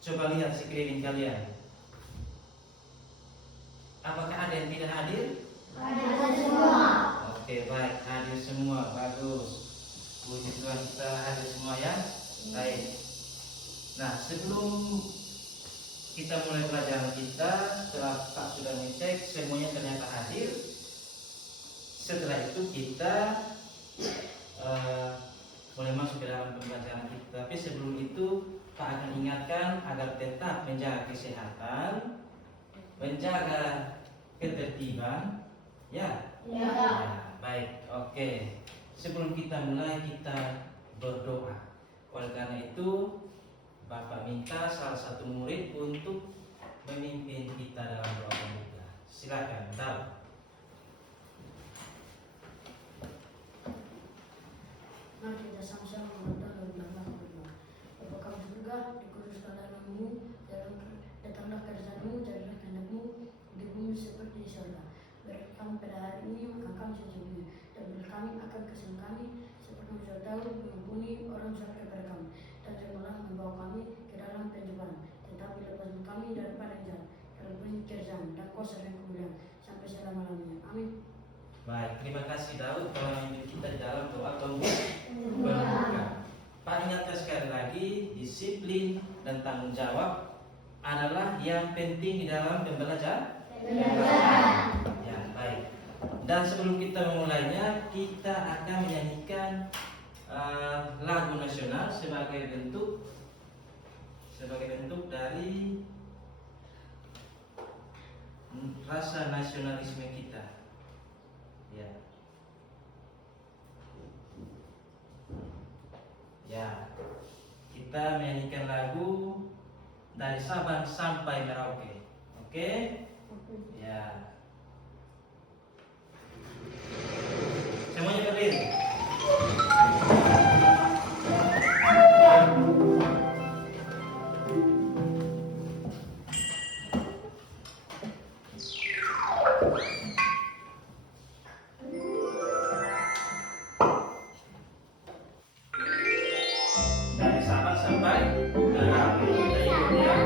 Coba lihat sekeliling kalian. Apakah ada yang tidak hadir? Ada semua. Oke, baik, hadir semua, bagus. Puji Tuhan, kita hadir semua ya. Baik. Nah, sebelum kita mulai pelajaran kita, setelah Pak sudah ngecek semuanya ternyata hadir. Setelah itu kita mulai masuk ke dalam pembelajaran kita. Tapi sebelum itu Pak akan ingatkan agar tetap menjaga kesehatan, menjaga ketertiban, ya. Ya. Baik, oke. Sebelum kita mulai, kita berdoa. Oleh karena itu, Bapak minta salah satu murid untuk memimpin kita dalam doa pembuka. Silakan, tahu. Mari kita sama-sama berdoa dan berdoa. Bapa kami surga, dikuduskanlah namamu, datanglah kersanamu, jadilah kehendakmu di bumi seperti di surga. Beri kami pada hari ini makan kami secukupnya, dan beri kami akan kesalahan kami, seperti kami sudah tahu mengampuni orang jahat kepada kami, dan janganlah membawa kami ke dalam pencobaan, tetapi lepaskan kami daripada yang jahat, karena punya kerajaan dan kuasa dan kemuliaan sampai selama-lamanya. Amin. Baik, terima kasih Daud telah memimpin kita di dalam doa pembuka. Pak ingatkan sekali lagi, disiplin dan tanggung jawab adalah yang penting di dalam pembelajaran. Ya, baik. Dan sebelum kita memulainya, kita akan menyanyikan lagu nasional sebagai bentuk dari rasa nasionalisme kita. Ya. Ya. Kita menyanyikan lagu dari Sabang sampai Merauke. Oke? Ya. Semuanya berdiri. Dari Sabang sampai Merauke. Kita ikut ya. Ya.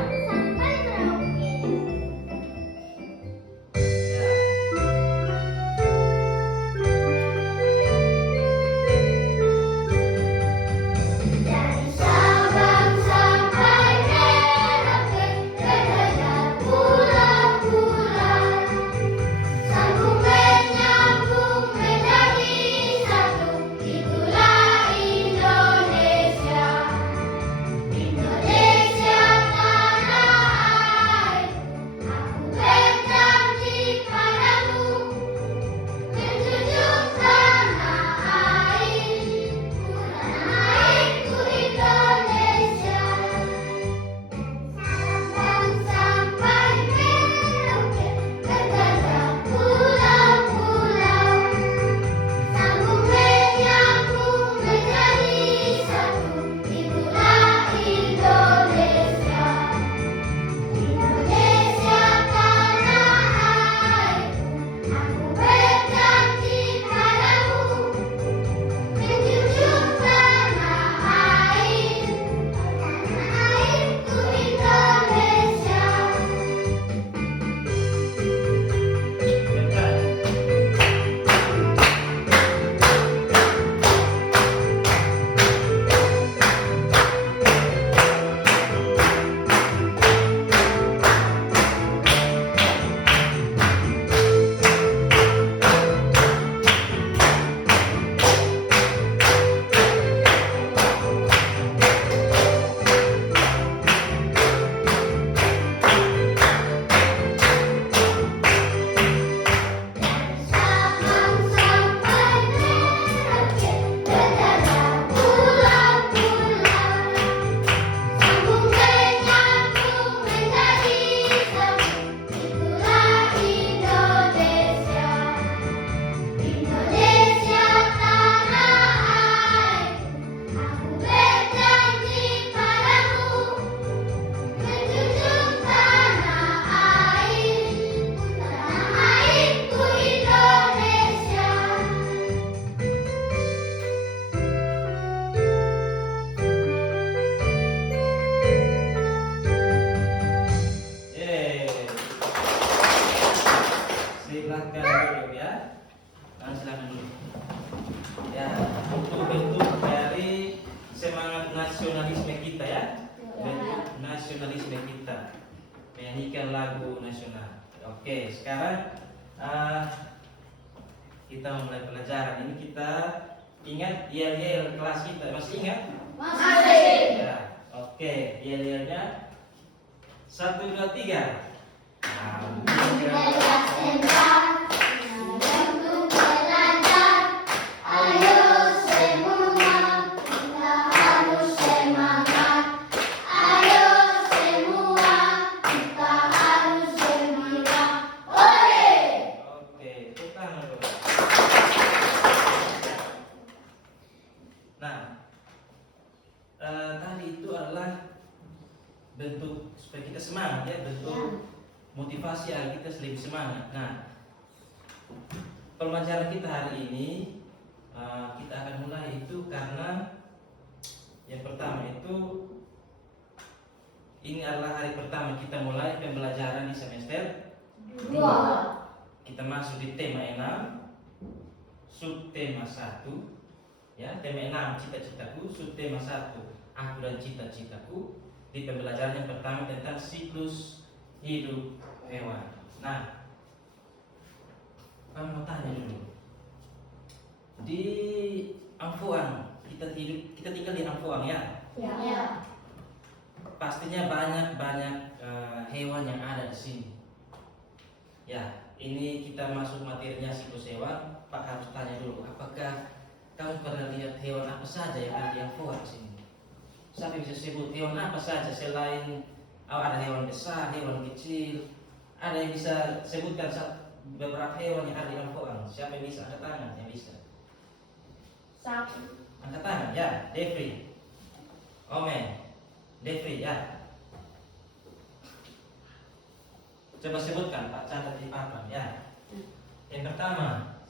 nasionalisme kita, menyanyikan lagu nasional. Oke, sekarang kita mulai pelajaran ini. Kita ingat yel-yel kelas kita, masih ingat? Masih. Ya, oke, yel-yelnya 1, 2, 3. Belajar sebentar, untuk belajar. Ayo semua, kita harus semangat. Ayo semua, kita harus gembira. Oleh! Oke, tepuk tangan dulu. Nah, tadi itu adalah bentuk supaya kita semangat ya, bentuk motivasi agar kita lebih semangat. Nah, pembelajaran kita hari ini kita akan mulai itu karena yang pertama itu ini adalah hari pertama kita mulai pembelajaran di semester 2. Kita masuk di tema 6, subtema 1. Ya, tema 6 cita-citaku, subtema 1 aku dan cita-citaku. Di pembelajaran yang pertama tentang siklus hidup hewan. Nah, kamu mau tanya dulu. Di Amfuang, kita tinggal di Amfuang ya. Ya. Pastinya banyak hewan yang ada di sini. Ya, ini kita masuk materinya siklus hewan. Pak harus tanya dulu, apakah kamu pernah lihat hewan apa saja yang ada di Amfuang sini? Siapa bisa sebut hewan apa saja selain ada hewan besar, hewan kecil? Ada yang bisa sebutkan beberapa hewan yang ada di Amfuang? Siapa yang bisa angkat tangan? Yang bisa? Sapi. Angkat tangan, ya. Devri, Omen, Devri, ya. Coba sebutkan, Pak, catat di papan, ya. Yang pertama,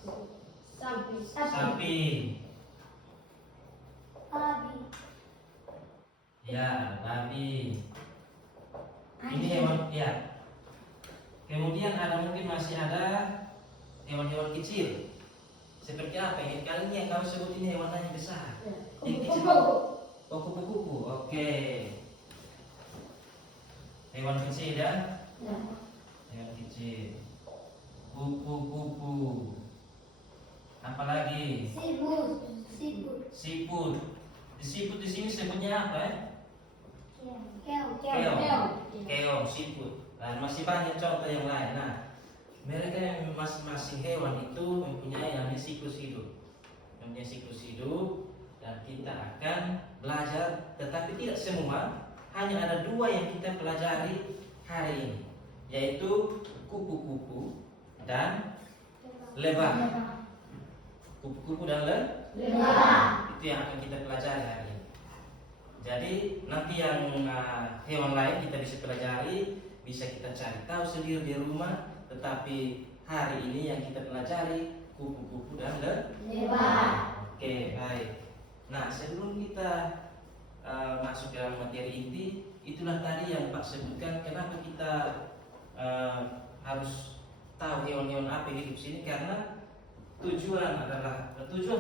sapi. Babi. Ya, babi. Ini hewan, ya. Kemudian mungkin masih ada hewan-hewan kecil. Seperti apa? Yang kali ini yang kamu sebut ini hewan yang besar. Yang kecil. Oh, kupu-kupu. Oke. Hewan kecil ya. Hewan kecil. Kupu-kupu. Apalagi? Siput. Siput di sini sebutnya apa ya? Keong, siput. Dan masih banyak contoh yang lain. Nah, mereka yang masing-masing hewan itu mempunyai namanya siklus hidup. Dan kita akan belajar, tetapi tidak semua. Hanya ada 2 yang kita pelajari hari ini, yaitu kupu-kupu dan lebah. Kupu-kupu dan lebah. Itu yang akan kita pelajari hari ini. Jadi nanti yang hewan lain kita bisa pelajari, bisa kita cari tahu sendiri di rumah. Tetapi hari ini yang kita pelajari kupu-kupu dan lebah. Oke, baik. Nah, sebelum kita masuk dalam materi inti, itulah tadi yang Pak sebutkan. Kenapa kita harus tahu hewan-hewan apa yang hidup sini? Karena tujuan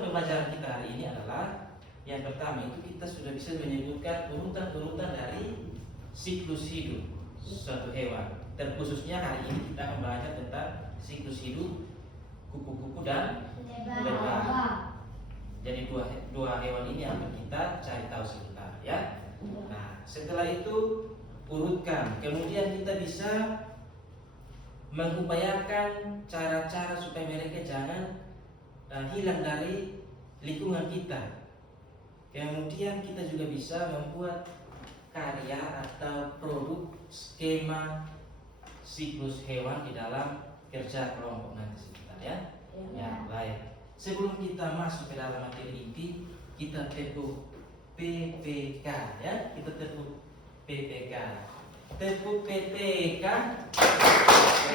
pembelajaran kita hari ini adalah yang pertama itu kita sudah bisa menyebutkan urutan-urutan dari siklus hidup suatu hewan. Terkhususnya hari ini kita akan belajar tentang siklus hidup kupu-kupu dan lebah. Jadi dua hewan ini akan kita cari tahu sebentar ya. Nah, setelah itu urutkan. Kemudian kita bisa mengupayakan cara-cara supaya mereka jangan hilang dari lingkungan kita. Kemudian kita juga bisa membuat karya atau produk skema siklus hewan di dalam kerja kelompok nanti sebentar ya. Ya, baik. Sebelum kita masuk ke dalam materi inti, kita tepuk PPK ya. Kita tepuk PPK. Tepuk PPK.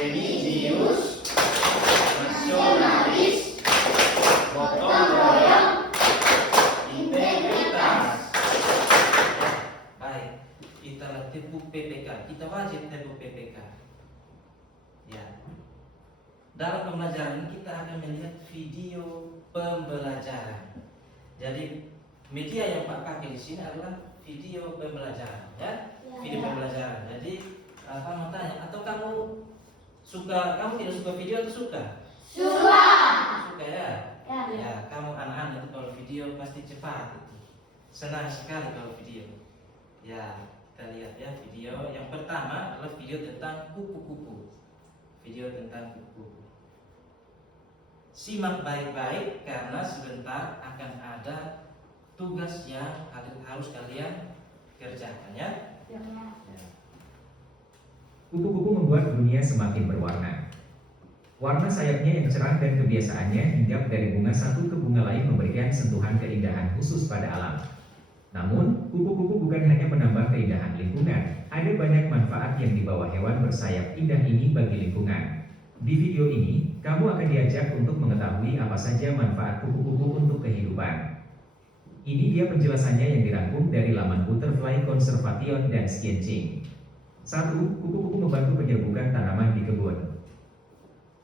Religius, nasionalis, gotong royong, integritas. Baik, kita tepuk PPK. Kita wajib tepuk PPK. Ya. Dalam pembelajaran ini kita akan melihat video pembelajaran. Jadi media yang Pak pakai di sini adalah video pembelajaran, ya. video pembelajaran. Jadi kamu mau tanya, atau kamu tidak suka video atau suka? Suka. Suka ya? Ya. Ya, kamu anak-anak itu kalau video pasti cepat itu. Senang sekali kalau video. Ya, kita lihat ya video yang pertama adalah video tentang kupu-kupu. Video tentang kupu-kupu. Simak baik-baik karena sebentar akan ada tugas yang harus kalian kerjakan ya. Ya. Kupu-kupu membuat dunia semakin berwarna. Warna sayapnya yang cerah dan kebiasaannya hinggap dari bunga satu ke bunga lain memberikan sentuhan keindahan khusus pada alam. Namun, kupu-kupu bukan hanya menambah keindahan lingkungan, ada banyak manfaat yang dibawa hewan bersayap indah ini bagi lingkungan. Di video ini, kamu akan diajak untuk mengetahui apa saja manfaat kupu-kupu untuk kehidupan. Ini dia penjelasannya yang dirangkum dari laman Butterfly Conservation dan Sciences. 1. Kupu-kupu membantu penyerbukan tanaman di kebun.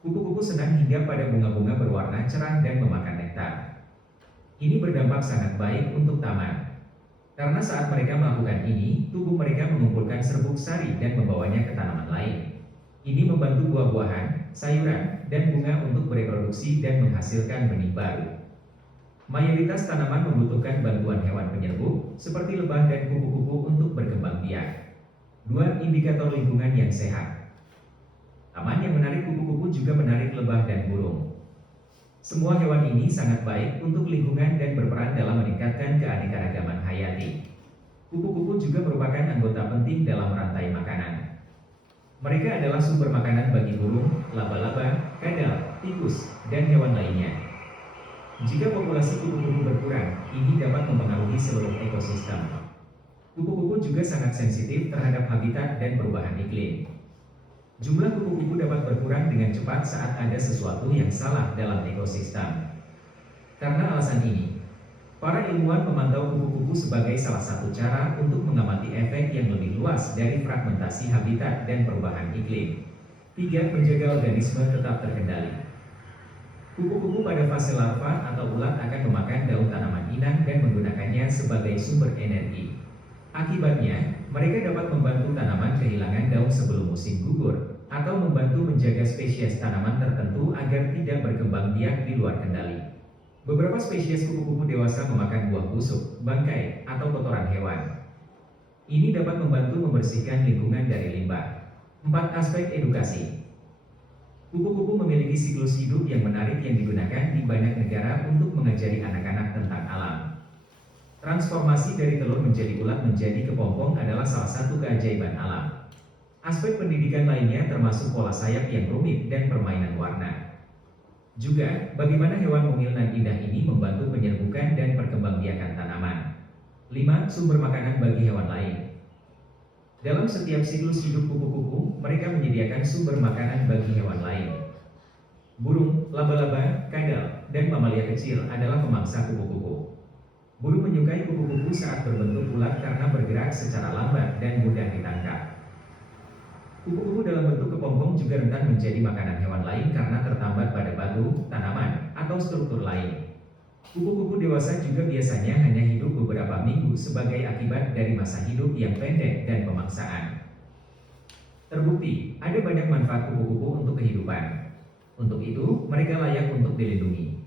Kupu-kupu senang hinggap pada bunga-bunga berwarna cerah dan memakan nektar. Ini berdampak sangat baik untuk taman. Karena saat mereka melakukan ini, tubuh mereka mengumpulkan serbuk sari dan membawanya ke tanaman lain. Ini membantu buah-buahan, sayuran, dan bunga untuk bereproduksi dan menghasilkan benih baru. Mayoritas tanaman membutuhkan bantuan hewan penyerbuk, seperti lebah dan kupu-kupu untuk berkembang biak. 2. Indikator lingkungan yang sehat. Taman yang menarik kupu-kupu juga menarik lebah dan burung. Semua hewan ini sangat baik untuk lingkungan dan berperan dalam meningkatkan keanekaragaman hayati. Kupu-kupu juga merupakan anggota penting dalam rantai makanan. Mereka adalah sumber makanan bagi burung, laba-laba, kadal, tikus, dan hewan lainnya. Jika populasi kupu-kupu berkurang, ini dapat mempengaruhi seluruh ekosistem. Kupu-kupu juga sangat sensitif terhadap habitat dan perubahan iklim. Jumlah kupu-kupu dapat berkurang dengan cepat saat ada sesuatu yang salah dalam ekosistem. Karena alasan ini, para ilmuwan memantau kupu-kupu sebagai salah satu cara untuk mengamati efek yang lebih luas dari fragmentasi habitat dan perubahan iklim. 3. Menjaga organisme tetap terkendali. Kupu-kupu pada fase larva atau ulat akan memakan daun tanaman inang dan menggunakannya sebagai sumber energi. Akibatnya, mereka dapat membantu tanaman kehilangan daun sebelum musim gugur, atau membantu menjaga spesies tanaman tertentu agar tidak berkembang biak di luar kendali. Beberapa spesies kupu-kupu dewasa memakan buah busuk, bangkai, atau kotoran hewan. Ini dapat membantu membersihkan lingkungan dari limbah. 4. Aspek edukasi. Kupu-kupu memiliki siklus hidup yang menarik yang digunakan di banyak negara untuk mengajari anak-anak tentang alam. Transformasi dari telur menjadi ulat menjadi kepompong adalah salah satu keajaiban alam. Aspek pendidikan lainnya termasuk pola sayap yang rumit dan permainan warna. Juga, bagaimana hewan mungil nan indah ini membantu penyerbukan dan perkembangbiakan tanaman. 5. Sumber makanan bagi hewan lain. Dalam setiap siklus hidup kupu-kupu, mereka menyediakan sumber makanan bagi hewan lain. Burung, laba-laba, kadal, dan mamalia kecil adalah pemangsa kupu-kupu. Burung menyukai kupu-kupu saat berbentuk ulat karena bergerak secara lambat dan mudah ditangkap. Kupu-kupu dalam bentuk kepompong juga rentan menjadi makanan hewan lain karena tertambat pada batu, tanaman, atau struktur lain. Kupu-kupu dewasa juga biasanya hanya hidup beberapa minggu sebagai akibat dari masa hidup yang pendek dan pemangsaan. Terbukti, ada banyak manfaat kupu-kupu untuk kehidupan. Untuk itu, mereka layak untuk dilindungi.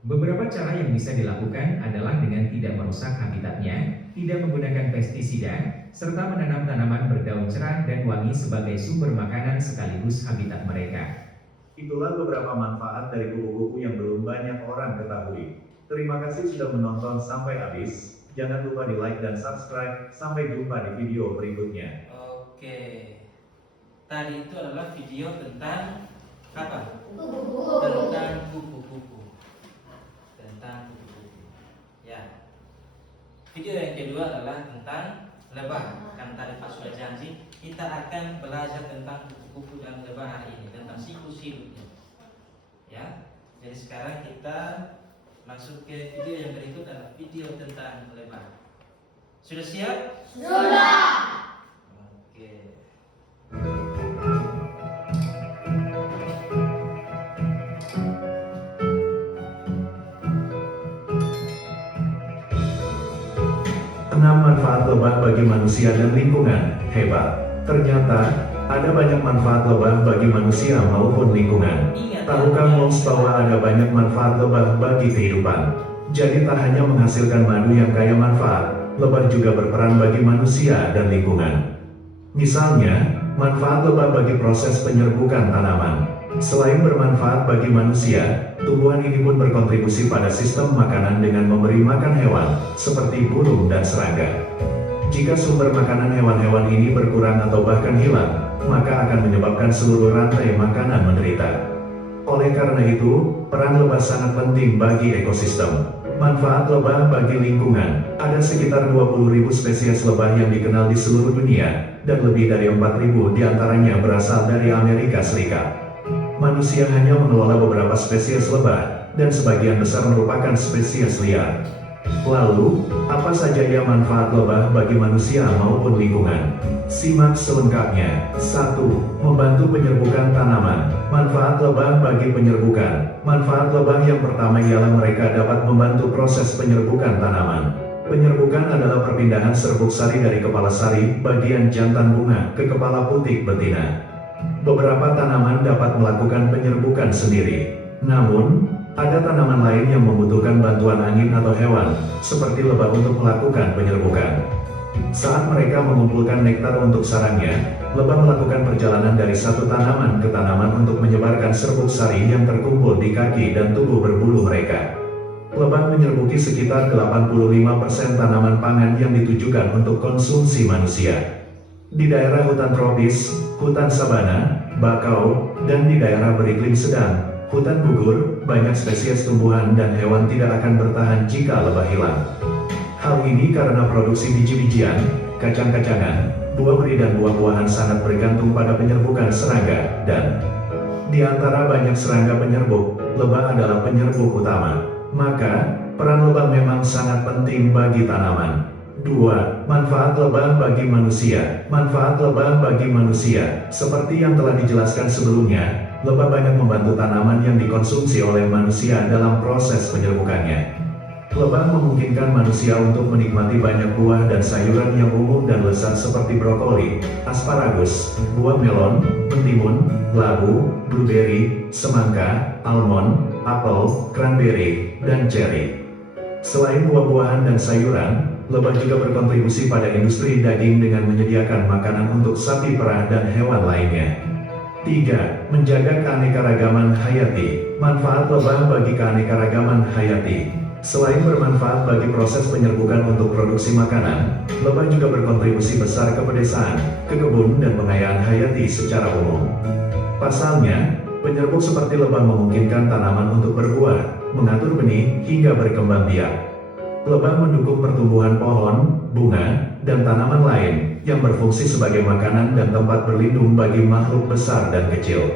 Beberapa cara yang bisa dilakukan adalah dengan tidak merusak habitatnya, tidak menggunakan pestisida, serta menanam tanaman berdaun cerah dan wangi sebagai sumber makanan sekaligus habitat mereka. Itulah beberapa manfaat dari kupu-kupu yang belum banyak orang ketahui. Terima kasih sudah menonton sampai habis. Jangan lupa di like dan subscribe. Sampai jumpa di video berikutnya. Oke. Tadi itu adalah video tentang apa? Kupu-kupu. Tentang kupu-kupu. Tentang kupu-kupu. Ya. Video yang kedua adalah tentang lebah. Kan tadi Pak sudah janji kita akan belajar tentang kupu-kupu dan lebah hari ini, tentang siklus hidupnya. Ya. Jadi sekarang kita masuk ke video yang berikut adalah video tentang lebah. Sudah siap? Sudah. Oke. Enam manfaat lebah bagi bagi manusia dan lingkungan. Hebat. Ternyata, ada banyak manfaat lebah bagi manusia maupun lingkungan. Ingat, Tahukah Moms bahwa ada banyak manfaat lebah bagi kehidupan? Jadi tak hanya menghasilkan madu yang kaya manfaat, lebah juga berperan bagi manusia dan lingkungan. Misalnya, manfaat lebah bagi proses penyerbukan tanaman. Selain bermanfaat bagi manusia, tumbuhan ini pun berkontribusi pada sistem makanan dengan memberi makan hewan, seperti burung dan serangga. Jika sumber makanan hewan-hewan ini berkurang atau bahkan hilang, maka akan menyebabkan seluruh rantai makanan menderita. Oleh karena itu, peran lebah sangat penting bagi ekosistem. Manfaat lebah bagi lingkungan, ada sekitar 20.000 spesies lebah yang dikenal di seluruh dunia, dan lebih dari 4.000 diantaranya berasal dari Amerika Serikat. Manusia hanya mengelola beberapa spesies lebah, dan sebagian besar merupakan spesies liar. Lalu, apa saja ya manfaat lebah bagi manusia maupun lingkungan? Simak selengkapnya. 1. Membantu penyerbukan tanaman. Manfaat lebah bagi penyerbukan. Manfaat lebah yang pertama ialah mereka dapat membantu proses penyerbukan tanaman. Penyerbukan adalah perpindahan serbuk sari dari kepala sari, bagian jantan bunga, ke kepala putik betina. Beberapa tanaman dapat melakukan penyerbukan sendiri. Namun, ada tanaman lain yang membutuhkan bantuan angin atau hewan, seperti lebah untuk melakukan penyerbukan. Saat mereka mengumpulkan nektar untuk sarangnya, lebah melakukan perjalanan dari satu tanaman ke tanaman untuk menyebarkan serbuk sari yang terkumpul di kaki dan tubuh berbulu mereka. Lebah menyerbuki sekitar 85% tanaman pangan yang ditujukan untuk konsumsi manusia. Di daerah hutan tropis, hutan sabana, bakau, dan di daerah beriklim sedang, hutan gugur, banyak spesies tumbuhan dan hewan tidak akan bertahan jika lebah hilang. Hal ini karena produksi biji-bijian, kacang-kacangan, buah beri dan buah-buahan sangat bergantung pada penyerbukan serangga, dan di antara banyak serangga penyerbuk, lebah adalah penyerbuk utama. Maka, peran lebah memang sangat penting bagi tanaman. 2. Manfaat lebah bagi manusia. Manfaat lebah bagi manusia, seperti yang telah dijelaskan sebelumnya, lebah banyak membantu tanaman yang dikonsumsi oleh manusia dalam proses penyerbukannya. Lebah memungkinkan manusia untuk menikmati banyak buah dan sayuran yang umum dan lezat seperti brokoli, asparagus, buah melon, mentimun, labu, blueberry, semangka, almond, apel, cranberry, dan cherry. Selain buah-buahan dan sayuran, lebah juga berkontribusi pada industri daging dengan menyediakan makanan untuk sapi perah dan hewan lainnya. 3. Menjaga keanekaragaman hayati. Manfaat lebah bagi keanekaragaman hayati. Selain bermanfaat bagi proses penyerbukan untuk produksi makanan, lebah juga berkontribusi besar ke pedesaan, ke kebun dan pengayaan hayati secara umum. Pasalnya, penyerbuk seperti lebah memungkinkan tanaman untuk berbuah, mengatur benih, hingga berkembang biak. Lebah mendukung pertumbuhan pohon, bunga, dan tanaman lain, yang berfungsi sebagai makanan dan tempat berlindung bagi makhluk besar dan kecil.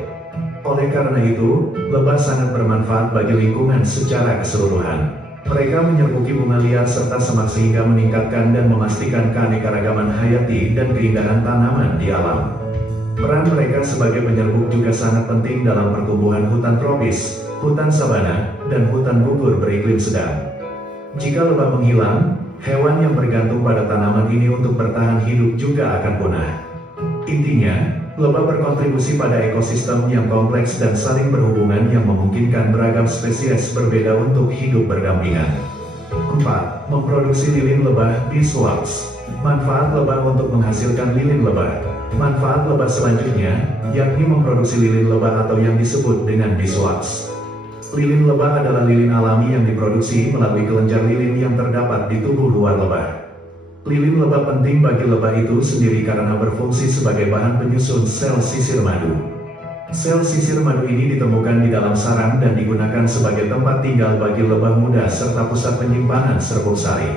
Oleh karena itu, lebah sangat bermanfaat bagi lingkungan secara keseluruhan. Mereka menyerbuki bunga liar serta semak sehingga meningkatkan dan memastikan keanekaragaman hayati dan keindahan tanaman di alam. Peran mereka sebagai penyerbuk juga sangat penting dalam pertumbuhan hutan tropis, hutan sabana, dan hutan gugur beriklim sedang. Jika lebah menghilang, hewan yang bergantung pada tanaman ini untuk bertahan hidup juga akan punah. Intinya, lebah berkontribusi pada ekosistem yang kompleks dan saling berhubungan yang memungkinkan beragam spesies berbeda untuk hidup berdampingan. 4. Memproduksi lilin lebah beeswax. Manfaat lebah untuk menghasilkan lilin lebah. Manfaat lebah selanjutnya, yakni memproduksi lilin lebah atau yang disebut dengan beeswax. Lilin lebah adalah lilin alami yang diproduksi melalui kelenjar lilin yang terdapat di tubuh luar lebah. Lilin lebah penting bagi lebah itu sendiri karena berfungsi sebagai bahan penyusun sel sisir madu. Sel sisir madu ini ditemukan di dalam sarang dan digunakan sebagai tempat tinggal bagi lebah muda serta pusat penyimpanan serbuk sari.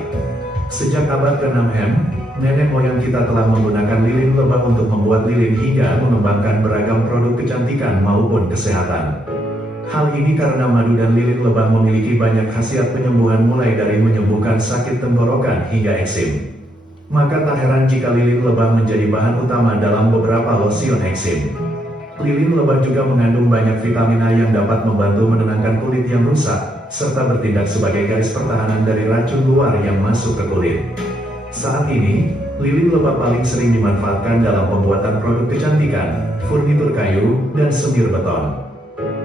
Sejak abad ke-6 Hem, nenek moyang kita telah menggunakan lilin lebah untuk membuat lilin hingga mengembangkan beragam produk kecantikan maupun kesehatan. Hal ini karena madu dan lilin lebah memiliki banyak khasiat penyembuhan mulai dari menyembuhkan sakit tenggorokan hingga eksim. Maka tak heran jika lilin lebah menjadi bahan utama dalam beberapa lotion eksim. Lilin lebah juga mengandung banyak vitamin A yang dapat membantu menenangkan kulit yang rusak, serta bertindak sebagai garis pertahanan dari racun luar yang masuk ke kulit. Saat ini, Lilin lebah paling sering dimanfaatkan dalam pembuatan produk kecantikan, furnitur kayu, dan semir beton.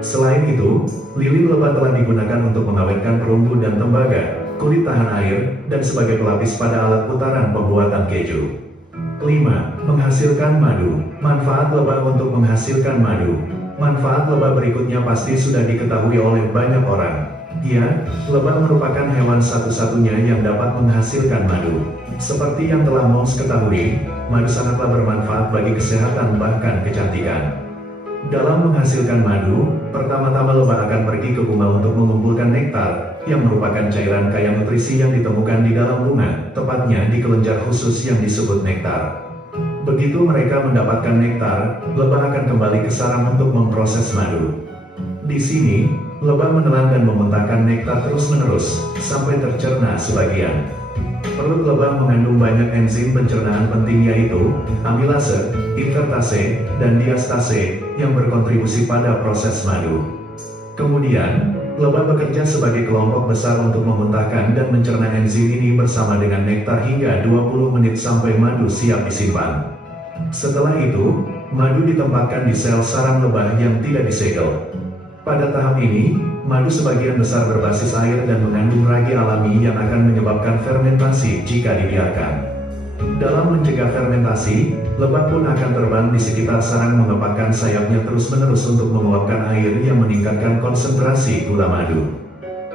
Selain itu, lilin lebah telah digunakan untuk mengawetkan perunggu dan tembaga, kulit tahan air, dan sebagai pelapis pada alat putaran pembuatan keju. 5. Menghasilkan madu. Manfaat lebah untuk menghasilkan madu. Manfaat lebah berikutnya pasti sudah diketahui oleh banyak orang. Ya, lebah merupakan hewan satu-satunya yang dapat menghasilkan madu. Seperti yang telah Moms ketahui, madu sangatlah bermanfaat bagi kesehatan bahkan kecantikan. Dalam menghasilkan madu, pertama-tama lebah akan pergi ke bunga untuk mengumpulkan nektar, yang merupakan cairan kaya nutrisi yang ditemukan di dalam bunga, tepatnya di kelenjar khusus yang disebut nektar. Begitu mereka mendapatkan nektar, lebah akan kembali ke sarang untuk memproses madu. Di sini, lebah menelan dan memuntahkan nektar terus-menerus, sampai tercerna sebagian. Perut lebah mengandung banyak enzim pencernaan penting yaitu amilase, invertase, dan diastase yang berkontribusi pada proses madu. Kemudian, lebah bekerja sebagai kelompok besar untuk memuntahkan dan mencerna enzim ini bersama dengan nektar hingga 20 menit sampai madu siap disimpan. Setelah itu, madu ditempatkan di sel sarang lebah yang tidak disegel. Pada tahap ini, madu sebagian besar berbasis air dan mengandung ragi alami yang akan menyebabkan fermentasi jika dibiarkan. Dalam mencegah fermentasi, lebah pun akan terbang di sekitar sarang mengepakkan sayapnya terus-menerus untuk menguapkan air yang meningkatkan konsentrasi gula madu.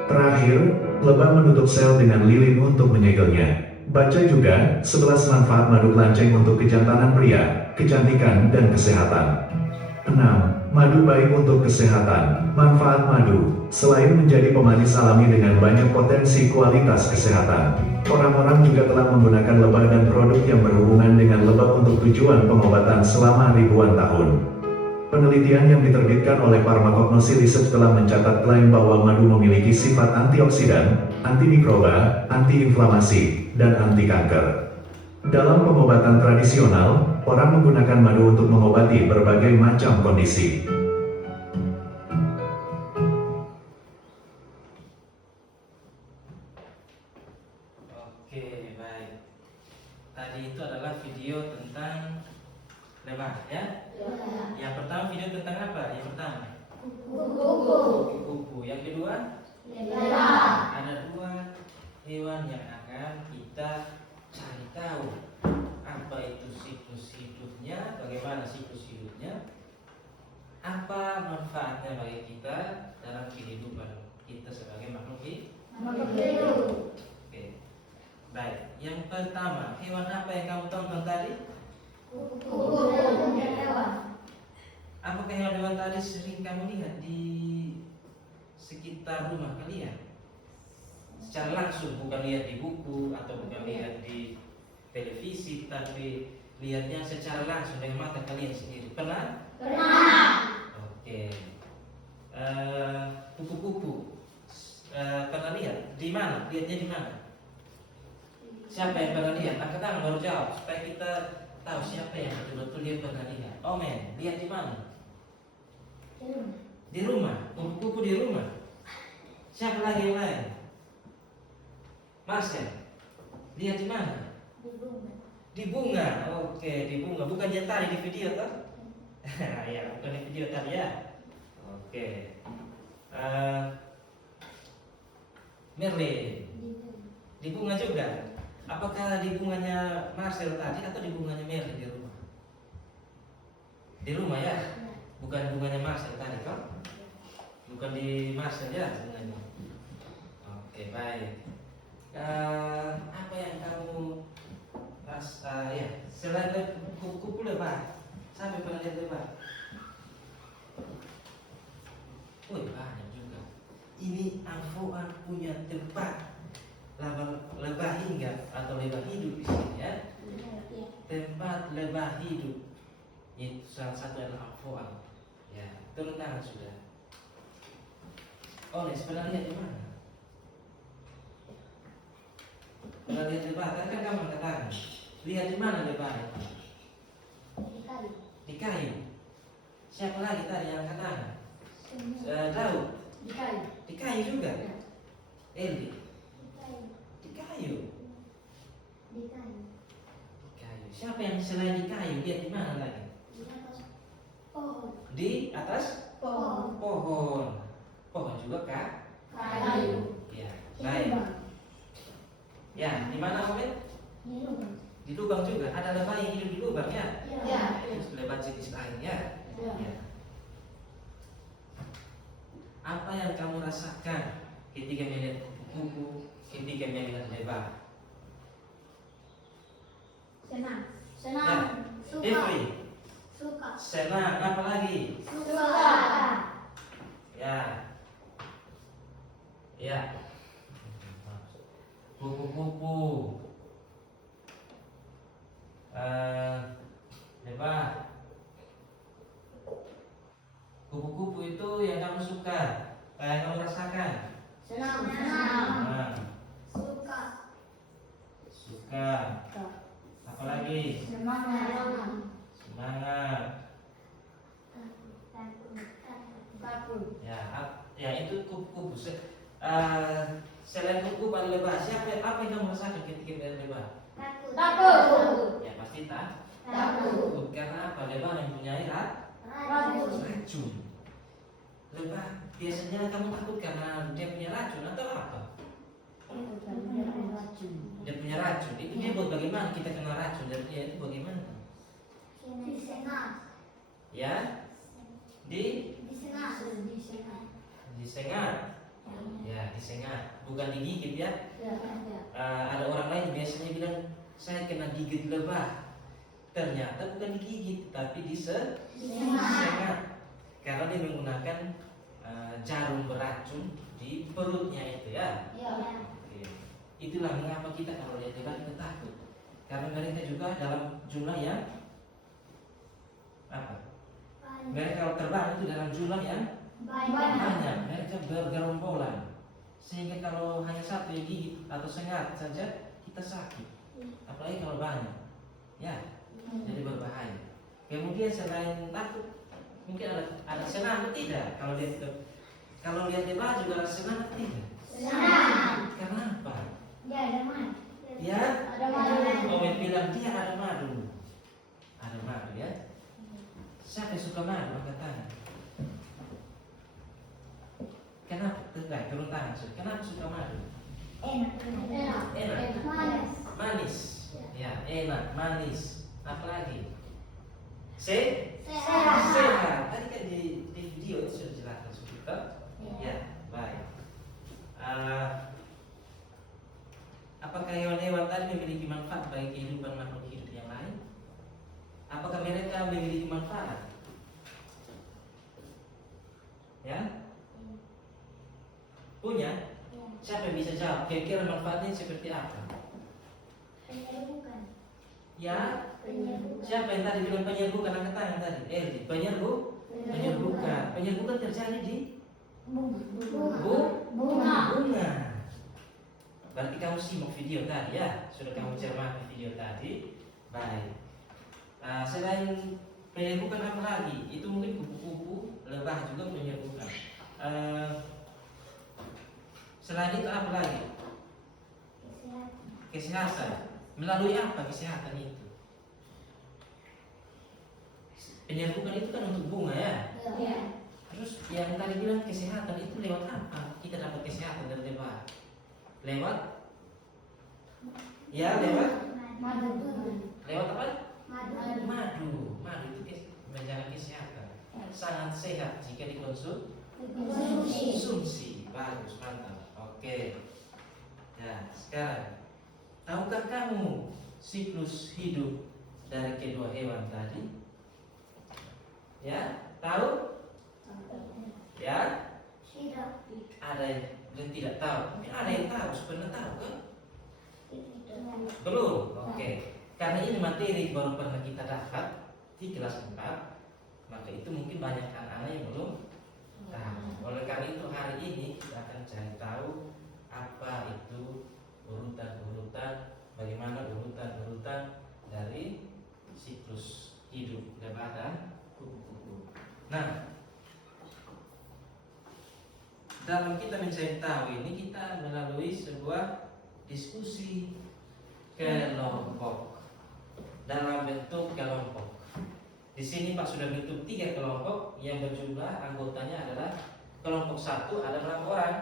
Terakhir, lebah menutup sel dengan lilin untuk menyegelnya. Baca juga 11 manfaat madu kelanceng untuk kejantanan pria, kecantikan, dan kesehatan. 6. Madu baik untuk kesehatan. Manfaat madu, selain menjadi pemanis alami dengan banyak potensi kualitas kesehatan, orang-orang juga telah menggunakan lebah dan produk yang berhubungan dengan lebah untuk tujuan pengobatan selama ribuan tahun. Penelitian yang diterbitkan oleh Pharmacognosy Research telah mencatat klaim bahwa madu memiliki sifat antioksidan, antimikroba, antiinflamasi, dan anti kanker. Dalam pengobatan tradisional, orang menggunakan madu untuk mengobati berbagai macam kondisi. Oke, baik. Tadi itu adalah video tentang lebah, ya. Yang pertama video tentang apa? Yang pertama kupu-kupu. Yang kedua ada dua hewan yang akan kita cari tahu apa itu siklus hidupnya, bagaimana siklus hidupnya, apa manfaatnya bagi kita dalam kehidupan kita sebagai makhluk hidup. Oke, baik. Yang pertama, hewan apa yang kamu tonton tadi? Apakah hewan-hewan tadi sering kamu lihat di sekitar rumah kalian? Secara langsung, bukan lihat di buku atau bukan lihat di televisi, tapi lihatnya secara langsung dengan mata kalian sendiri. Pernah? Oke. Kupu-kupu pernah lihat? Di mana? Lihatnya di mana? Siapa yang pernah lihat? Angkat tangan baru jawab supaya kita tahu siapa yang betul-betul dia pernah lihat. Oh men, lihat di mana? Di rumah. Kupu-kupu di rumah. Siapa lagi yang lain? Mas ya? Lihat di mana? Di bunga. Oke, di bunga. Bukan yang tadi di video toh? Ya, bukan di video tadi ya. Oke. Merlin. Di bunga juga. Apakah di bunganya Marcel tadi atau di bunganya Merlin di rumah? Di rumah ya? Bukan bunganya Marcel tadi toh? Bukan di Marcel ya bunganya. Oke, baik. Apa yang kamu rasa ya selain kupu-kupu lebah, sampai pernah lihat lebah? Banyak juga. Ini Alfoan punya tempat lebah hinggap atau lebah hidup di sini ya. Tempat lebah hidup itu salah satu adalah Alfoan. Ya, turun tangan sudah. Oles pernah lihat di mana? Pernah lihat lebah? Tadi kan kamu katakan. Lihat di mana lebah itu? Di kayu. Siapa lagi tadi yang katakan? Daud. Di kayu juga. Eli. Di kayu. Siapa yang selain di kayu? Dia di mana lagi? Di atas pohon. Di atas Pohon. pohon. Pohon juga kah? Kayu. Ya, Di baik. lubang. Ya, di mana Omen? Di lubang. Di lubang juga. Ada lebah yang hidup di lubang ya. Ya. Lebah jenis lain ya. Ya. Ya. Apa yang kamu rasakan ketika melihat kupu-kupu, ketika melihat lebah? Senang. Senang. Suka. Jeffrey, Suka. senang. Apa lagi? Suka. Ya. Ya. Kupu-kupu. Lebah. Kupu-kupu itu yang kamu suka, yang kamu rasakan. Senang. Nah, Suka. suka. Apalagi? Semangat. Semangat. Takut. Ya itu kupu-kupu. Selain kupu-kupu ada lebah. Apa yang kamu rasakan ketika melihat lebah? Takut. Ya pasti tak. Takut. Karena apa? Lebah yang punya racun. Lebah biasanya kamu takut karena dia punya racun atau apa? Dia punya racun. Itu dia buat bagaimana kita kena racun dari dia itu bagaimana? Disengat. Ya, Disengat. disengat. Ya, disengat. Bukan digigit ya. Ya. Ada orang lain biasanya bilang saya kena gigit lebah. Ternyata bukan digigit, tapi disengat. Karena dia menggunakan jarum beracun di perutnya itu ya. Oke. Itulah mengapa kita kalau lihat lebah kita takut. Karena mereka juga dalam jumlah yang apa? Mereka kalau terbang itu dalam jumlah yang banyak. Mereka bergerombolan. Sehingga kalau hanya satu yang gigit atau sengat saja kita sakit. Apalagi kalau banyak. Ya, jadi berbahaya. Kemudian selain takut, mungkin ada senang atau tidak? Kalau lihat lebah juga ada senang atau tidak? Karena apa? Ya, Omen bilang dia ada madu. Ada madu ya. Siapa yang suka madu? Angkat tangan. Kenapa? Turun tangan. Kenapa suka madu? Enak. Manis. Ya, enak, manis. Apalagi? Sehat. Tadi kan di video itu sudah jelaskan seperti itu. Ya, baik. Apakah hewan-hewan tadi memiliki manfaat bagi kehidupan makhluk hidup yang lain? Apakah mereka memiliki manfaat? Ya? Punya? Siapa yang bisa jawab? Kira-kira manfaatnya seperti apa? Ya? Siapa yang tadi bilang penyerbukan? Angkat tangan tadi. Penyerbukan. Penyerbukan terjadi di bunga. Berarti kamu simak video tadi ya. Sudah kamu cermati video tadi. Baik. Selain penyerbukan apa lagi? Itu mungkin kupu-kupu, lebah juga penyerbukan. Selain itu apa lagi? Kesehatan. Melalui apa kesehatan itu? Penyerbukan itu kan untuk bunga ya. Terus yang tadi bilang kesehatan itu lewat apa? Kita dapat kesehatan dari lebah. Lewat apa? Madu itu menjaga kesehatan. Sangat sehat jika dikonsumsi. Bagus, mantap. Oke. Ya, sekarang tahukah kamu siklus hidup dari kedua hewan tadi? Ya, tahu? Ya? Ada yang tidak tahu. Mungkin ada yang tahu, sebenarnya tahu kan? Belum? Oke. Karena ini materi baru pernah kita dapat di kelas 4, maka itu mungkin banyak anak-anak yang belum tahu. Oleh karena itu hari ini kita akan cari tahu apa itu urutan-urutan, bagaimana urutan-urutan dari siklus hidup lebah dan kupu-kupu. Nah, dalam kita mencari tahu ini kita melalui sebuah diskusi kelompok. dalam bentuk kelompok. Di sini Pak sudah bentuk 3 kelompok yang berjumlah anggotanya adalah kelompok 1 ada berapa orang?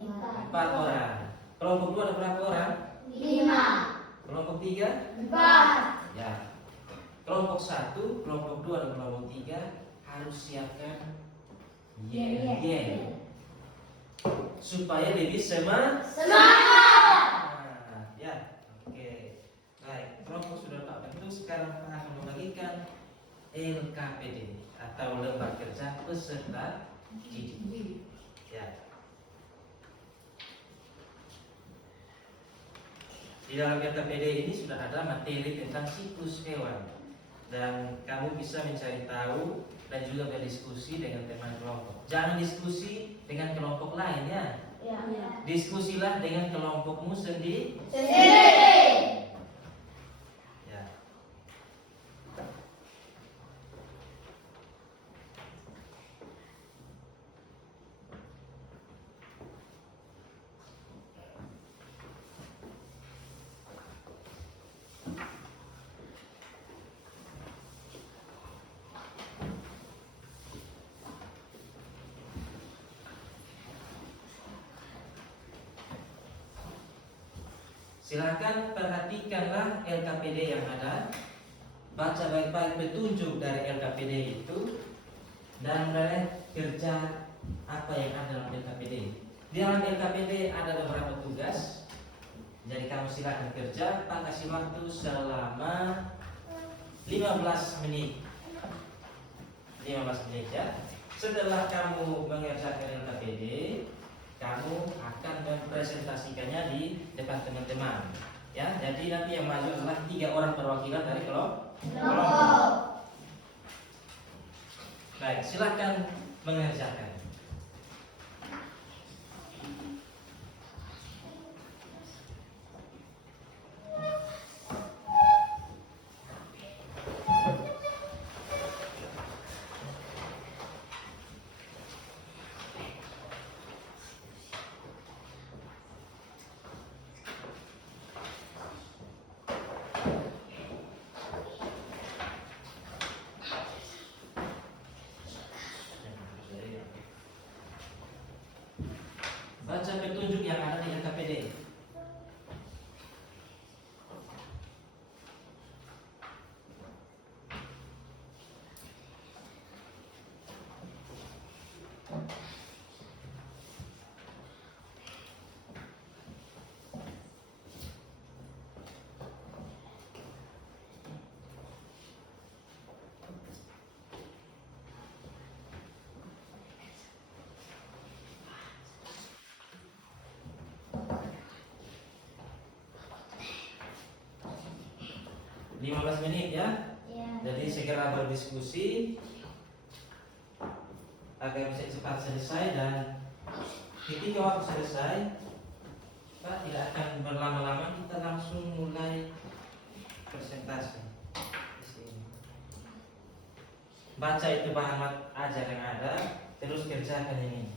4 orang. Kelompok 2 ada berapa orang? 5. Kelompok 3? 4. Ya. Kelompok 1, kelompok 2 dan kelompok 3 harus siapkan yel-yel supaya lebih semangat. Nah, ya. Oke. Baik, kelompok sudah Pak bentuk. Sekarang Pak akan membagikan LKPD atau lembar kerja peserta didik. Ya. Di dalam LKPD ini sudah ada materi tentang siklus hewan dan kamu bisa mencari tahu dan juga berdiskusi dengan teman kelompok. Jangan diskusi dengan kelompok lain ya. Diskusilah dengan kelompokmu sendiri. Ya. Silakan perhatikanlah LKPD yang ada, baca baik-baik petunjuk dari LKPD itu dan mulai kerja apa yang ada dalam LKPD. Di dalam LKPD ada beberapa tugas, jadi kamu silakan kerja. Pak kasih waktu selama 15 menit. 15 menit ya. Setelah kamu mengerjakan LKPD, kamu akan mempresentasikannya di depan teman-teman. Ya, jadi nanti yang maju adalah 3 orang perwakilan dari kelompok. Baik, silakan mengerjakan. Baca petunjuk yang ada di LKPD. Lima 15 menit ya. Jadi segera berdiskusi agar bisa cepat selesai, dan ketika waktu selesai Pak tidak akan berlama-lama, kita langsung mulai presentasi. Di sini. Baca itu bahan ajar yang ada, terus kerjakan ini.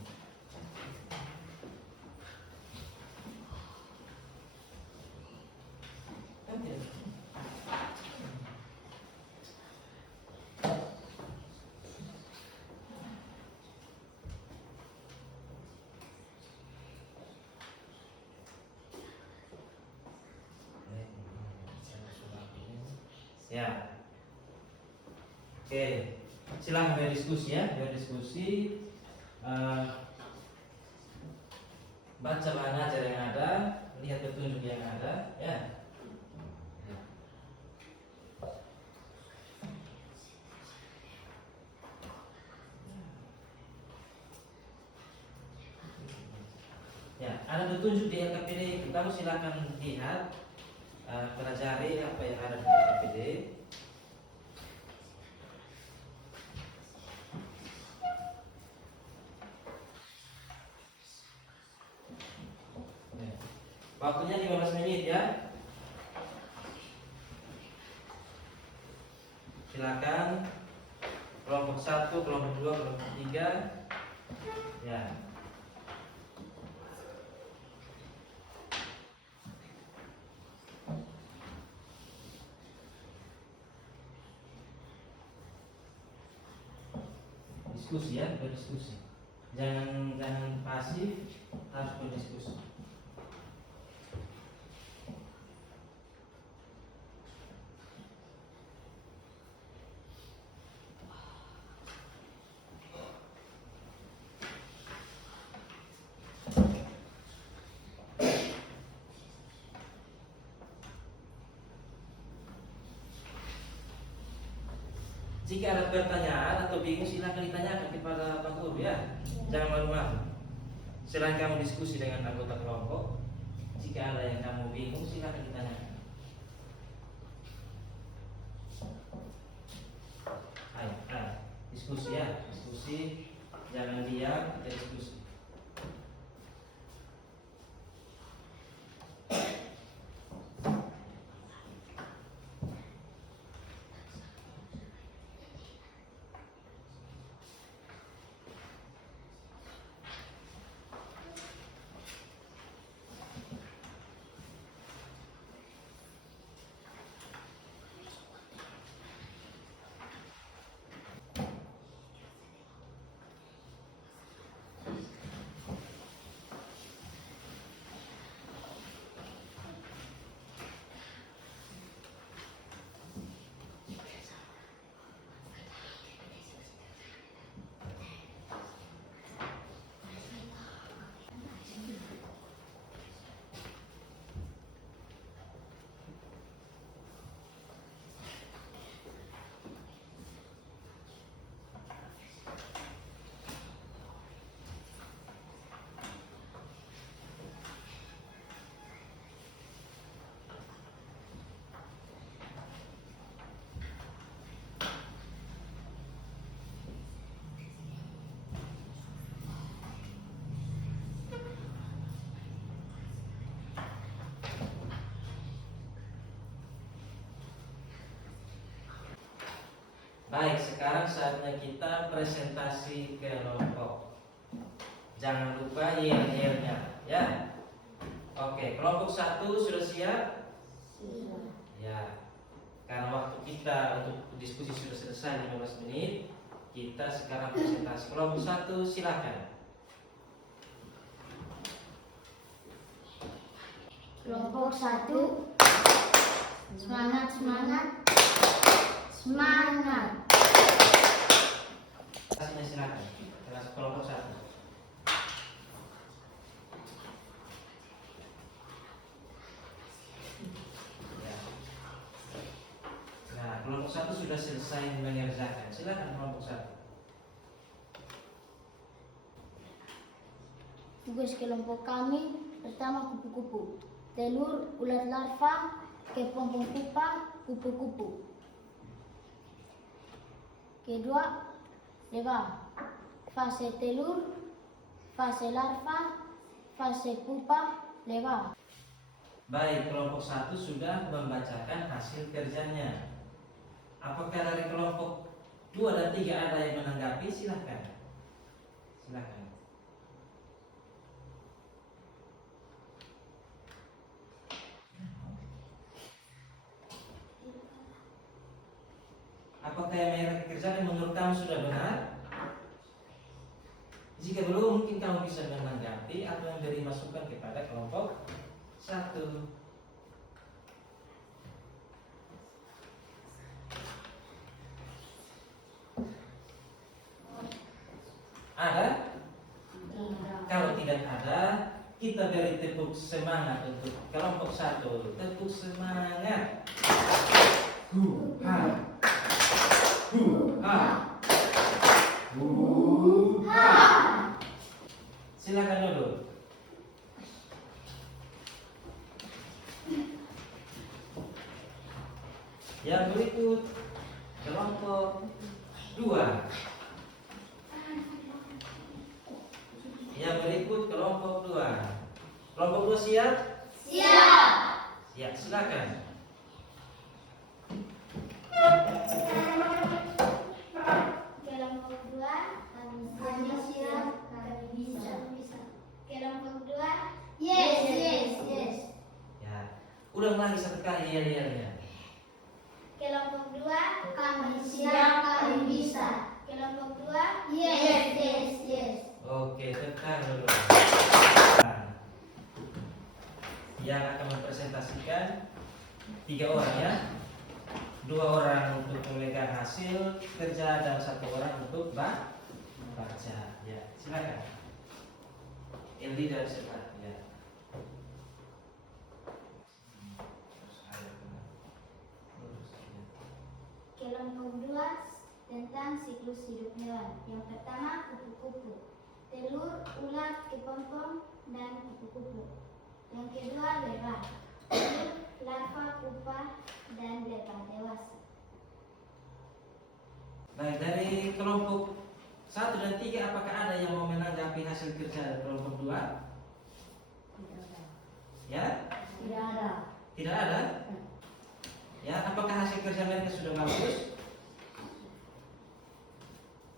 Ya, oke, silakan berdiskusi ya, berdiskusi. Baca bahan ajar yang ada, lihat petunjuk yang ada, ya. Ya, ada petunjuk di LKPD itu, kamu silakan lihat. Pelajari apa yang ada di LKPD. Waktunya 15 menit ya. Silakan kelompok 1, kelompok 2, kelompok 3. Ya. berdiskusi ya, berdiskusi. Jangan pasif, harus berdiskusi. Jika ada pertanyaan atau bingung silakan ditanyakan kepada Pak Guru ya. Jangan malu-malu. Selain kamu diskusi dengan anggota kelompok, jika ada yang kamu bingung silakan ditanyakan. Ayo, diskusi ya, diskusi. Jangan diam, kita diskusi. Baik, sekarang saatnya kita presentasi kelompok. Jangan lupa yel-yelnya, ya. Oke, kelompok 1 sudah siap? Ya. Karena waktu kita untuk diskusi sudah selesai 15 menit, kita sekarang presentasi. Kelompok 1 silakan. Kelompok 1. Semangat, semangat. Semangat. Presentasinya silakan. Kelas kelompok 1. Ya. Nah, kelompok 1 sudah selesai mengerjakan. Silakan kelompok 1. Tugas kelompok kami pertama kupu-kupu. Telur, ulat larva, kepompong pupa, kupu-kupu. Kedua, lebah. Fase telur, fase larva, fase pupa, lebah. Baik, kelompok 1 sudah membacakan hasil kerjanya. Apakah dari kelompok 2 dan 3 ada yang menanggapi? Silakan. Silakan. Apakah yang mereka kerjakan menurut kamu sudah benar? Jika belum, mungkin kamu bisa menanggapi atau memberi masukan kepada kelompok 1. Ada? Kalau tidak ada, kita beri tepuk semangat untuk kelompok 1. Tepuk semangat. Ha. Silakan dulu. Yang berikut kelompok 2. Yang berikut kelompok 2. Kelompok 2 siap? Siap. Ya, silakan. Kelompok 2, kami siap, kami bisa. Kelompok 2, yes, yes, yes. Ya. Ulang lagi satu kali yel-yelnya. Kelompok 2, kami siap, kami bisa. Kelompok 2, yes, 3 orang ya. 2 orang untuk memegang hasil kerja dan 1 orang untuk baca. Ya, silakan. Eldi dan Siva. Ya. Kelompok 2 tentang siklus hidup hewan. Yang pertama kupu-kupu, telur, ulat, kepompong, dan kupu-kupu. Yang kedua lebah, telur, larva, pupa, dan lebah dewasa. Baik, dari kelompok 1 dan 3 apakah ada yang mau menanggapi hasil kerja kelompok 2? Tidak ada. Ya? Tidak ada. Tidak ada? Ya, apakah hasil kerja mereka sudah bagus?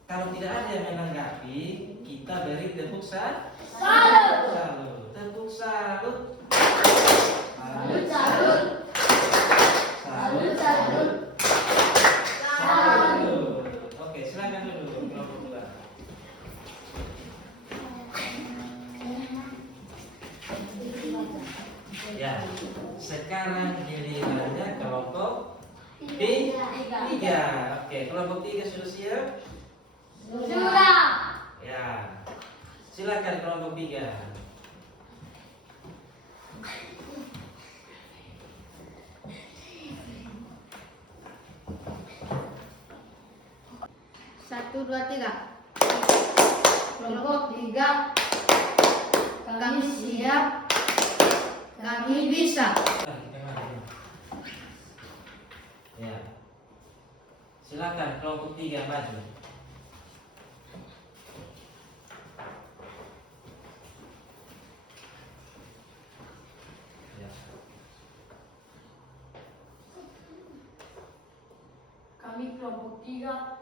Kalau tidak ada yang menanggapi, kita beri tepuk salut. Tepuk salut. Salut, salut. Salut. Salut. Salut. Oke, silakan dulu kelompok 2. Ya, sekarang gilirannya kelompok 3. Oke, kelompok 3 sudah siap? Sudah. Ya, silakan kelompok 3. Satu, dua, tiga. Kelompok 3. Kami siap. Kami bisa. Ya, silakan kelompok 3 maju. Ya. Kami kelompok 3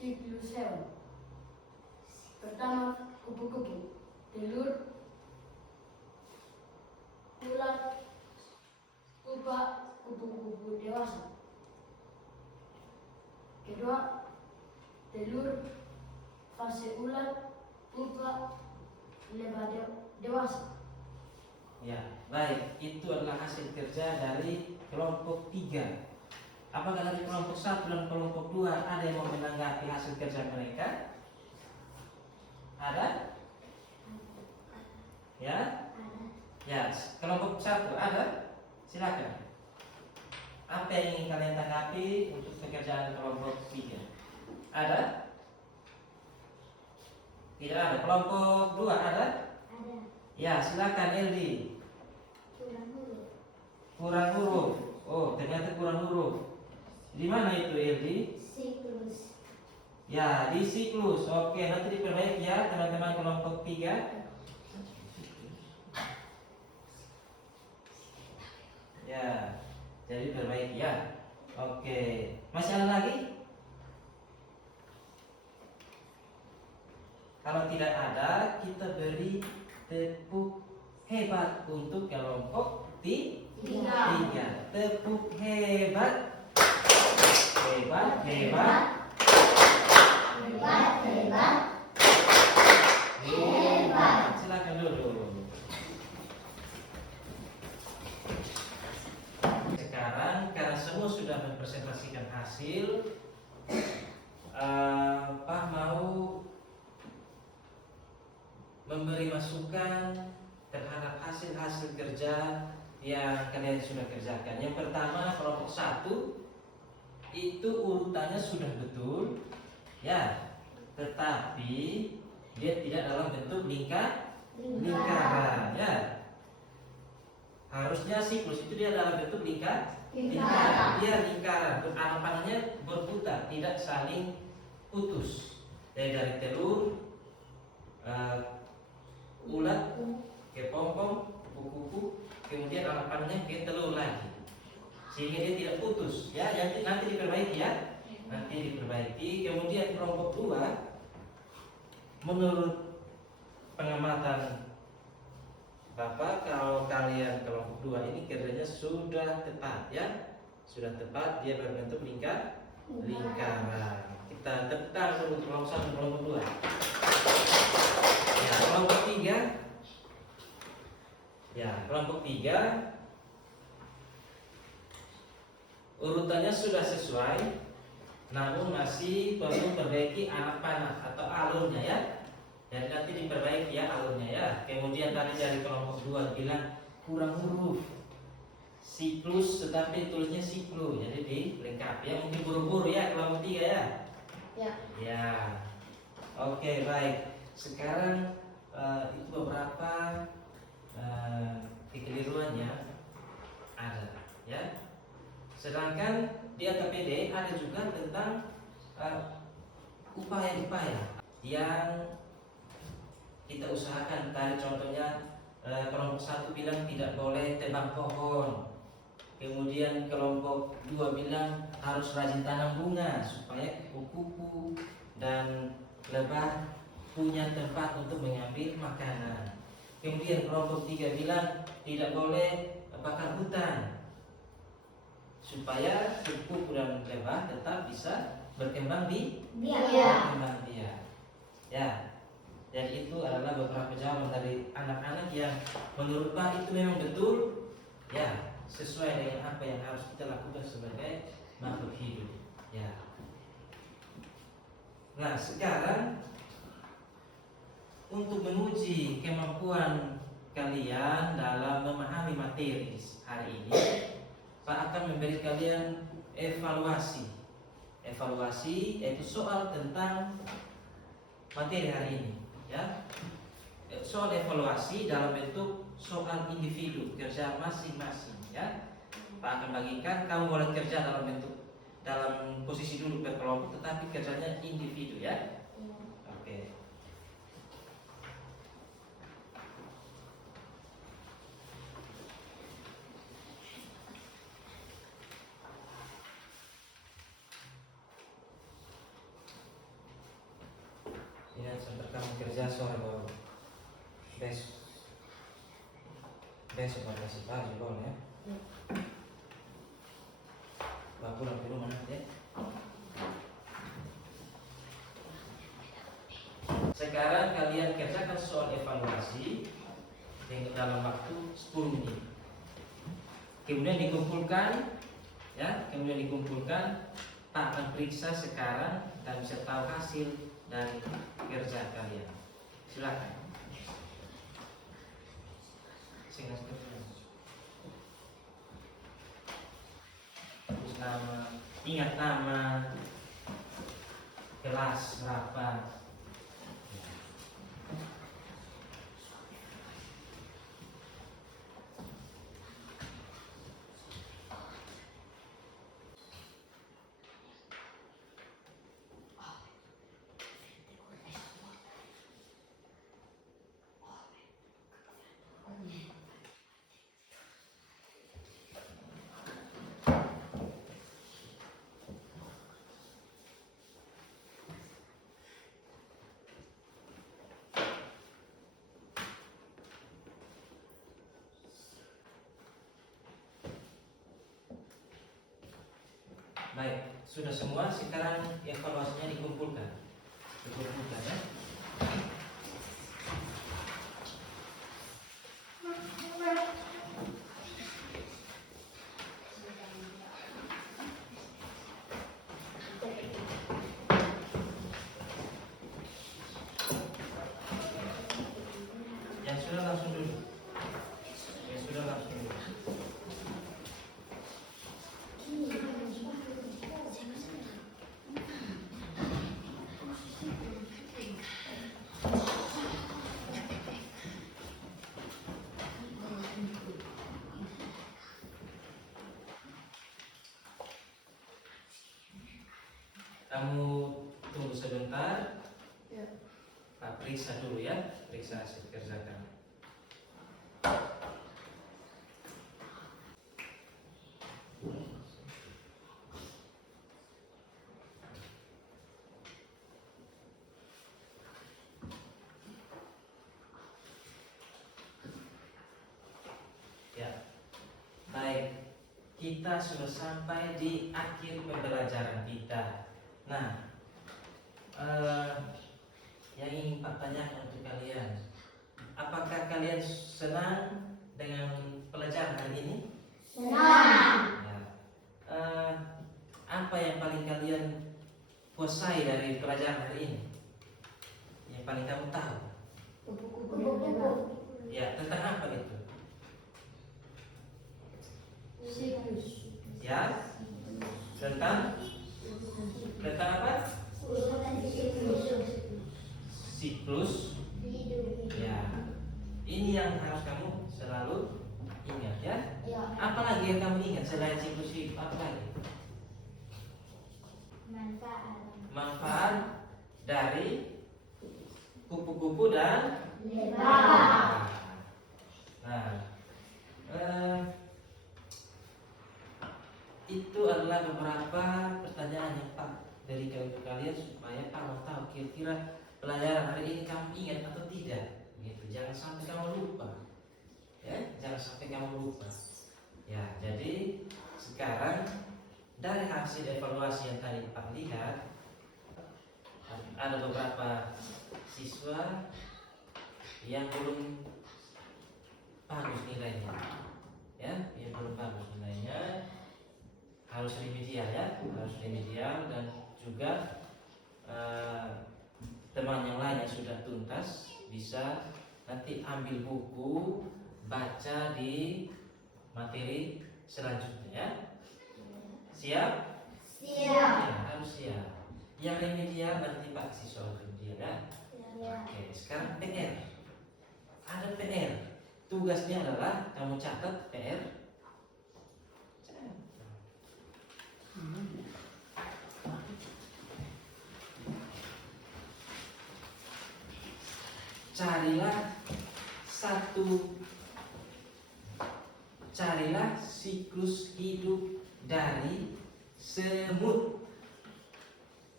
siklus hewan. Pertama kupu-kupu, telur, ulat, pupa, kupu-kupu dewasa. Kedua, telur, fase ulat, pupa, lebah dewasa. Ya, baik. Itu adalah hasil kerja dari kelompok 3. Apakah dari kelompok 1 dan kelompok 2 ada yang mau menanggapi hasil kerja mereka? Ada? Ya? Ya, kelompok 1 ada? Silakan. Apa yang ingin kalian tanggapi untuk pekerjaan kelompok 3? Ada? Tidak ada. Kelompok 2 ada? Ada. Ya, silakan Eldi. Kurang huruf. Kurang huruf. Oh, ternyata kurang huruf. Di mana itu Eldi? Siklus. Ya, di siklus. Oke, nanti diperbaiki ya teman-teman kelompok 3. Ya, jadi perbaiki ya. Oke, masih ada lagi? Kalau tidak ada, kita beri tepuk hebat untuk kelompok 3. Tepuk hebat. Hebat, hebat. Hebat, hebat. Hebat. Silakan dulu. Sekarang karena semua sudah mempresentasikan hasil, Pak mau memberi masukan terhadap hasil-hasil kerja yang kalian sudah kerjakan. Yang pertama kelompok 1 itu urutannya sudah betul, ya, tetapi dia tidak dalam bentuk lingkaran, ya. Harusnya siklus itu dia dalam bentuk lingkaran. Dia lingkaran, panahnya berputar, tidak saling putus. Dari telur, ulat, kepompong, kupu-kupu, kemudian panahnya ke telur lagi, sehingga dia tidak putus. Ya, nanti diperbaiki ya. Nanti diperbaiki. Kemudian kelompok 2, menurut pengamatan Bapak, kalau kalian kelompok 2 ini kerjanya sudah tepat ya. Sudah tepat, dia berbentuk lingkaran. Kita tepuk tangan untuk kelompok 1 dan kelompok 2. Ya, kelompok 3. Ya, kelompok 3 urutannya sudah sesuai, namun masih perlu perbaiki anak panah atau alurnya ya. Jadi nanti diperbaiki ya alurnya ya. Kemudian tadi dari kelompok 2 bilang kurang huruf, siklus tetapi tulisnya siklo, jadi dilengkapi ya. Mungkin buru-buru ya kelompok 3 ya. Ya. Ya. Oke, baik. Sekarang itu beberapa kekeliruannya ada ya. Sedangkan di AKPD ada juga tentang upaya-upaya yang kita usahakan. Tadi contohnya kelompok 1 bilang tidak boleh tebang pohon. Kemudian kelompok 2 bilang harus rajin tanam bunga supaya kupu-kupu dan lebah punya tempat untuk mengambil makanan. Kemudian kelompok 3 bilang tidak boleh bakar hutan supaya kupu-kupu dan lebah tetap bisa berkembang di berkembang biak. Ya. Jadi itu adalah beberapa jawaban dari anak-anak yang menurut Pak itu memang betul ya, sesuai dengan apa yang harus kita lakukan sebagai makhluk hidup ya. Nah sekarang untuk menguji kemampuan kalian dalam memahami materi hari ini, Pak akan memberi kalian evaluasi yaitu soal tentang materi hari ini ya. Soal evaluasi dalam bentuk soal individu kerja masing-masing ya. Pak akan bagikan kamu boleh kerja dalam posisi duduk berkelompok tetapi kerjanya individu ya. Oke. Ya, sebentar kamu kerja sore baru besok masih pagi boleh ya. Bapak pulang ke rumah nanti ya. Sekarang kalian kerjakan soal evaluasi dalam waktu 10 menit. Kemudian dikumpulkan ya, Pak akan periksa sekarang dan bisa tahu hasil dari kerja kalian. Silakan. Terus ingat nama, kelas berapa. Baik, sudah semua. Sekarang evaluasinya dikumpulkan ya. Yang sudah langsung dulu. Kamu tunggu sebentar. Ya. Pak periksa dulu ya, periksa hasil kerja kamu. Ya, baik. Kita sudah sampai di akhir pembelajaran kita. Nah, yang ingin Pak tanyakan untuk kalian, apakah kalian senang dengan pelajaran hari ini? Senang. Ya. eh, apa yang paling kalian kuasai dari pelajaran hari ini? Yang paling kamu tahu? Kupu-kupu yang cerah. Kupu-kupu. Ya, tentang apa itu? Siklus. Ya, tentang apa? Siklus. Ya, ini yang harus kamu selalu ingat ya. Ya. Apa lagi yang kamu ingat selain siklus hidup? Apa lagi? Manfaat dari kupu-kupu dan Lebah. Nah, itu adalah beberapa pertanyaan yang Pak dari kalian supaya Pak mau tahu kira-kira pelajaran hari ini kamu ingat atau tidak. Gitu. Jangan sampai kamu lupa. Ya, jangan sampai kamu lupa. Ya, jadi sekarang dari hasil evaluasi yang tadi Pak lihat, ada beberapa siswa yang belum bagus nilainya, ya, yang belum bagus nilainya, harus remedial ya, harus remedial. Dan juga teman yang lain yang sudah tuntas bisa nanti ambil buku baca di materi selanjutnya ya. Siap? Siap. Ya, harus siap. Yang remedial nanti Pak kasih soal remedial ya. Ya. Oke, sekarang PR. Ada PR. Tugasnya adalah kamu catat PR. Carilah siklus hidup dari semut.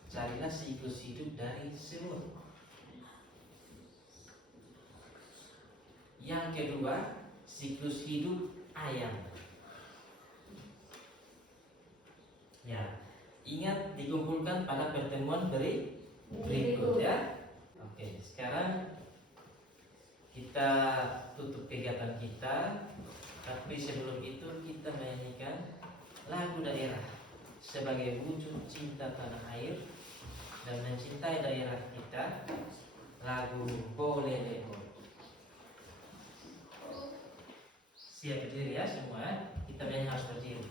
Carilah siklus hidup dari semut. Yang kedua, siklus hidup ayam. Ya, ingat dikumpulkan pada pertemuan berikut ya. Oke, sekarang kita tutup kegiatan kita. Tapi sebelum itu kita menyanyikan lagu daerah sebagai wujud cinta tanah air dan mencintai daerah kita. Lagu Boleh Lebo. Siap berdiri ya semua. Kita menyanyi harus berdiri.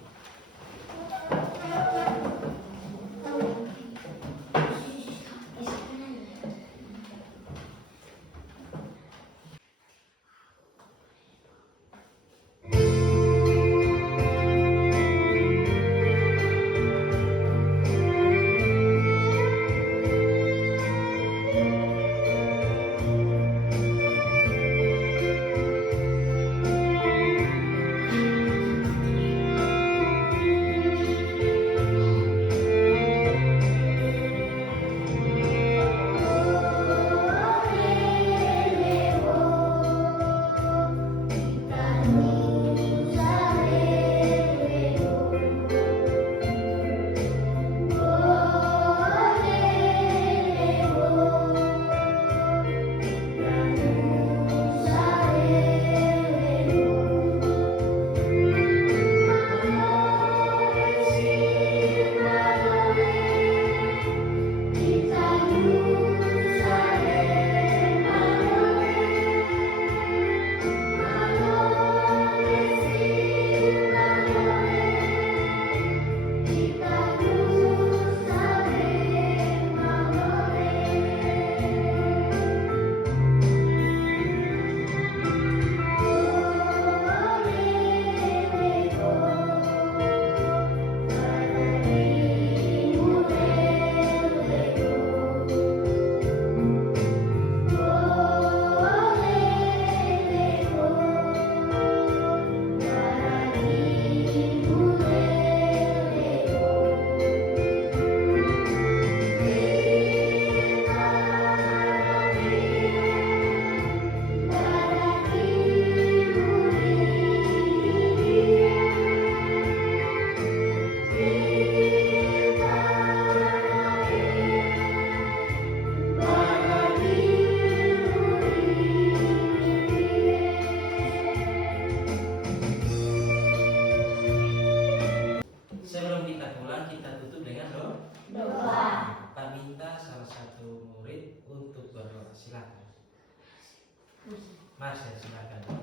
Marcel, silakan. Kita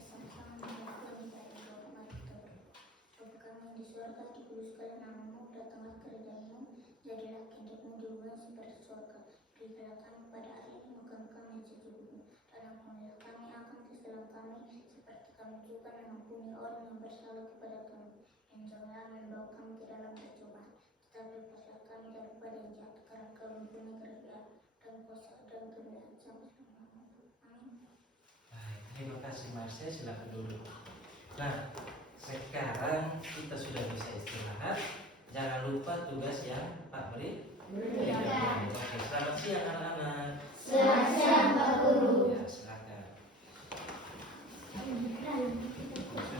sama-sama mengucapkan minta doa mari kita berdoa. Bapa kami di surga, dikuduskanlah namamu, datanglah keridhaanmu, jadilah kehendakmu di bumi seperti surga. Berikanlah kami pada hari ini makan kami yang secukupnya, dan ampunilah kami akan kesalahan kami, seperti kami juga mengampuni orang yang bersalah kepada kami. Dan janganlah membawa kami ke dalam percobaan, tetapi lepaslah kami daripada yang jahat, karena kau mempunyai kerajaan dan kuasa dan kemuliaan sampai selama-lamanya. Amin. Baik, terima kasih Marcel, silakan duduk. Nah, sekarang kita sudah bisa istirahat. Jangan lupa tugas yang Pak beri. Berikan. Oke, selamat siang anak-anak. Selamat siang Pak Guru. Ya, silakan.